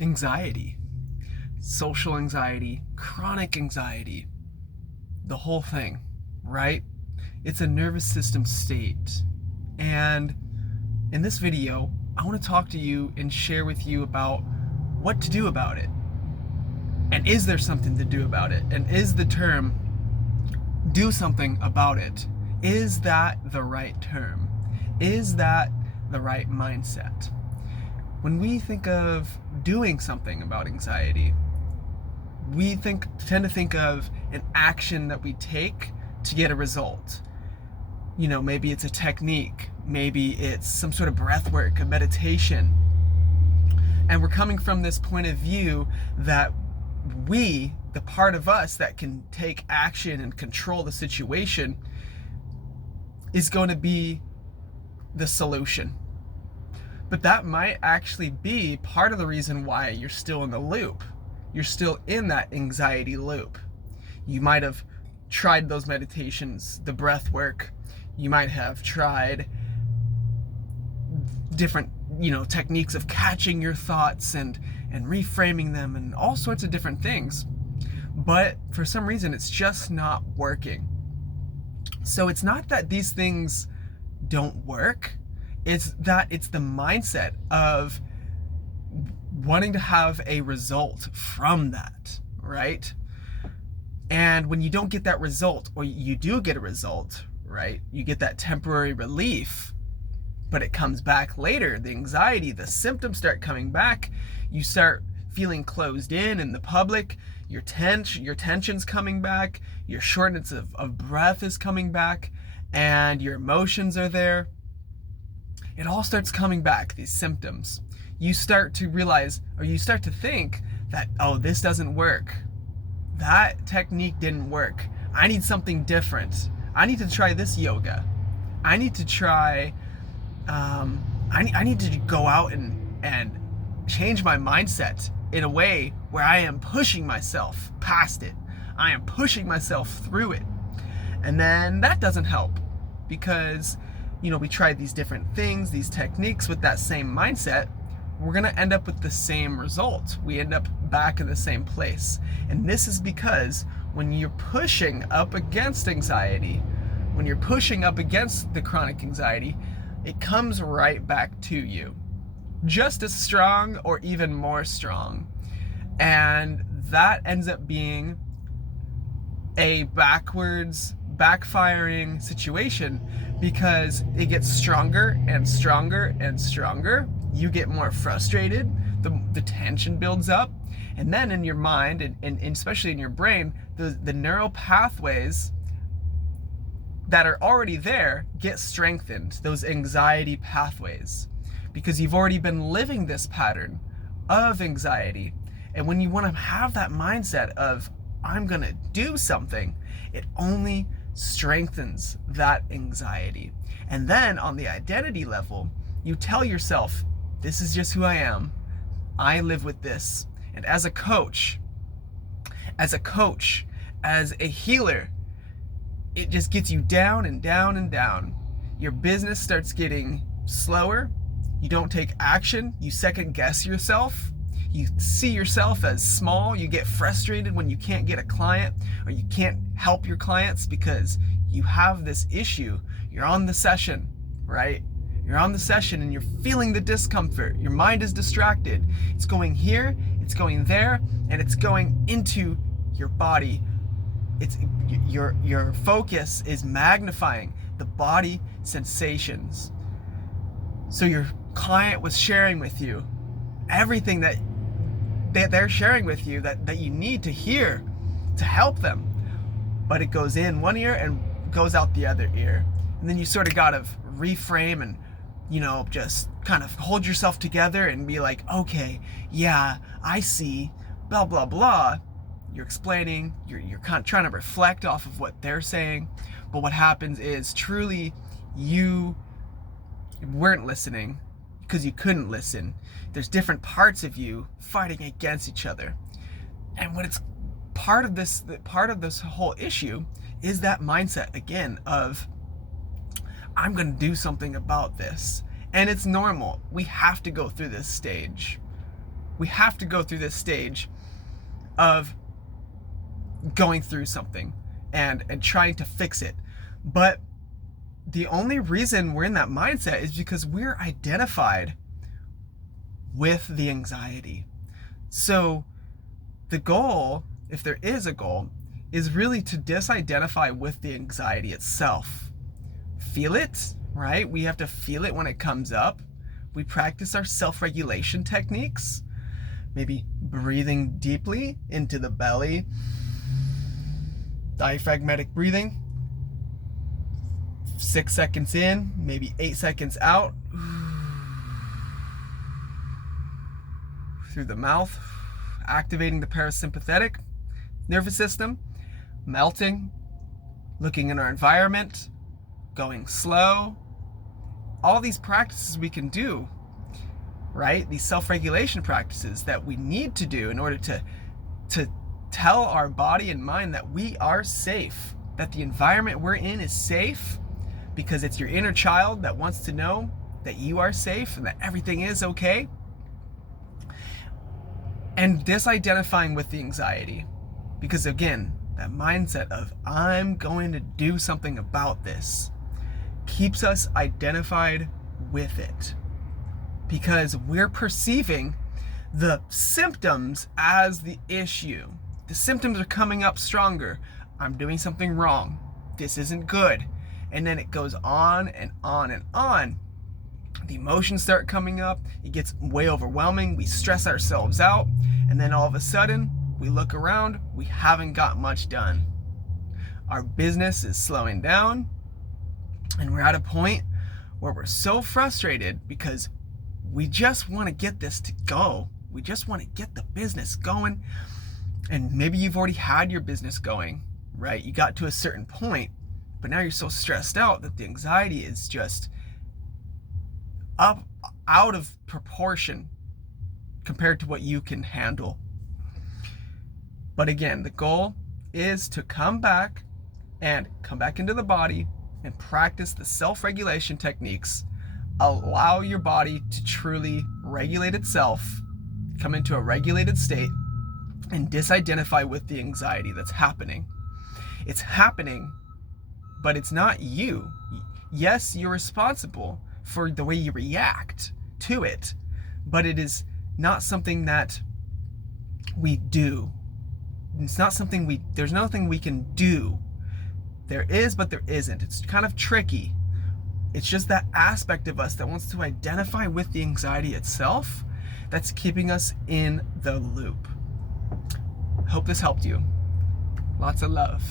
Anxiety, social anxiety, chronic anxiety, the whole thing, right? It's a nervous system state. And in this video, I want to talk to you and share with you about what to do about it. And is there something to do about it? And is the term do something about it, is that the right term? Is that the right mindset? When we think of doing something about anxiety, we tend to think of an action that we take to get a result. You know, maybe it's a technique, maybe it's some sort of breath work, a meditation. And we're coming from this point of view that we, the part of us that can take action and control the situation, is going to be the solution. But that might actually be part of the reason why you're still in the loop. You're still in that anxiety loop. You might have tried those meditations, the breath work. You might have tried different, techniques of catching your thoughts and reframing them and all sorts of different things. But for some reason, it's just not working. So it's not that these things don't work. It's that it's the mindset of wanting to have a result from that, right? And when you don't get that result, or you do get a result, right? You get that temporary relief, but it comes back later. The anxiety, the symptoms start coming back. You start feeling closed in the public. Your tension's coming back. Your shortness of breath is coming back, and your emotions are there. It all starts coming back, these symptoms. You start to realize, or you start to think that, oh, this doesn't work. That technique didn't work. I need something different. I need to try this yoga. I need to try, I need to go out and change my mindset in a way where I am pushing myself past it. I am pushing myself through it. And then that doesn't help because, we tried these different things, these techniques with that same mindset. We're going to end up with the same result. We end up back in the same place. And this is because when you're pushing up against anxiety, when you're pushing up against the chronic anxiety, it comes right back to you. Just as strong or even more strong. And that ends up being a backfiring situation because it gets stronger and stronger and stronger. You get more frustrated, the tension builds up, and then in your mind and especially in your brain, the neural pathways that are already there get strengthened, those anxiety pathways, because you've already been living this pattern of anxiety. And when you want to have that mindset of, I'm going to do something, it only strengthens that anxiety. And then on the identity level, you tell yourself, this is just who I am. I live with this. And as a coach, as a healer, it just gets you down and down and down. Your business starts getting slower. You don't take action. You second guess yourself. You see yourself as small. You get frustrated when you can't get a client or you can't help your clients because you have this issue. You're on the session, right? You're on the session and you're feeling the discomfort. Your mind is distracted. It's going here, it's going there, and it's going into your body. It's your focus is magnifying the body sensations. So your client was sharing with you everything that they're sharing with you that you need to hear to help them. But it goes in one ear and goes out the other ear. And then you sort of got to reframe and, just kind of hold yourself together and be like, okay, yeah, I see, blah, blah, blah. You're explaining, you're kind of trying to reflect off of what they're saying. But what happens is truly you weren't listening because you couldn't listen. There's different parts of you fighting against each other. And when it's part of this whole issue is that mindset again of, I'm going to do something about this. And it's normal. We have to go through this stage. We have to go through this stage of going through something and trying to fix it. But the only reason we're in that mindset is because we're identified with the anxiety. So the goal, if there is a goal, is really to disidentify with the anxiety itself. Feel it, right? We have to feel it when it comes up. We practice our self-regulation techniques, maybe breathing deeply into the belly, diaphragmatic breathing, 6 seconds in, maybe 8 seconds out, through the mouth, activating the parasympathetic nervous system, melting, looking in our environment, going slow. All these practices we can do, right? These self-regulation practices that we need to do in order to tell our body and mind that we are safe, that the environment we're in is safe, because it's your inner child that wants to know that you are safe and that everything is okay. And disidentifying with the anxiety, because again, that mindset of I'm going to do something about this keeps us identified with it, because we're perceiving the symptoms as the issue. The symptoms are coming up stronger. I'm doing something wrong. This isn't good. And then it goes on and on and on. The emotions start coming up. It gets way overwhelming. We stress ourselves out. And then all of a sudden, we look around, we haven't got much done. Our business is slowing down. And we're at a point where we're so frustrated because we just want to get this to go. We just want to get the business going. And maybe you've already had your business going, right? You got to a certain point, but now you're so stressed out that the anxiety is just out of proportion compared to what you can handle. But again, the goal is to come back into the body and practice the self-regulation techniques. Allow your body to truly regulate itself, come into a regulated state, and disidentify with the anxiety that's happening. It's happening, but it's not you. Yes, you're responsible for the way you react to it, but it is not something that we do. It's not something there's nothing we can do. There is, but there isn't. It's kind of tricky. It's just that aspect of us that wants to identify with the anxiety itself that's keeping us in the loop. Hope this helped you. Lots of love.